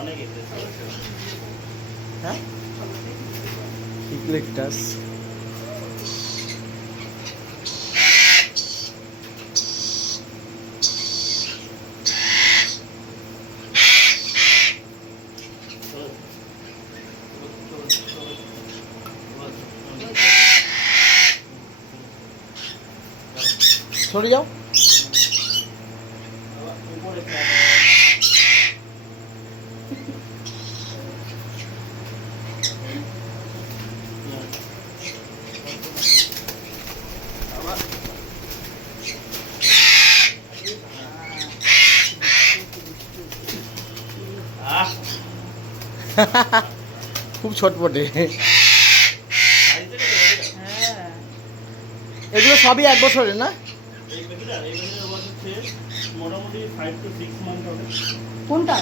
অনেক হ্যাঁ ইকলেকটাস সরে যাও খুব ছটপটে এগুলো সবই 1 বছরের না মোটামুটি 5 to 6 মান্থ হবে। কোনটা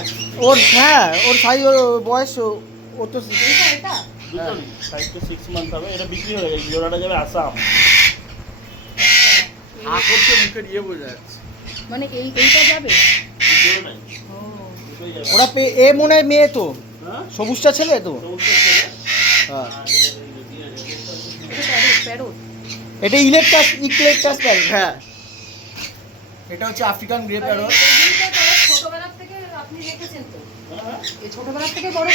ওর হ্যাঁ ওর সাইজ ওর বয়স ও তো এটা দুটোরই 5 to 6 মান্থ হবে। এটা বিক্রি হয়ে গেছে, জোড়াটা যাবে আসাম। আকর্ষণ মুখের ইয়ে বোঝা যাচ্ছে মানে এইটা যাবে জোড়াটাই ও দুটোই যাবে। ওরা এ মনে হয় মেয়ে তো হ্যাঁ সবুজটা ছেলে তো চৌদ্দ ছেলে হ্যাঁ আর এটা প্যারোট এটা ইকলেকটাস প্যারট হ্যাঁ এটা হচ্ছে আফ্রিকান গ্রে প্যারট ছোটবেলা থেকে আপনি রেখেছেন তো হ্যাঁ এই ছোটবেলা থেকে বড়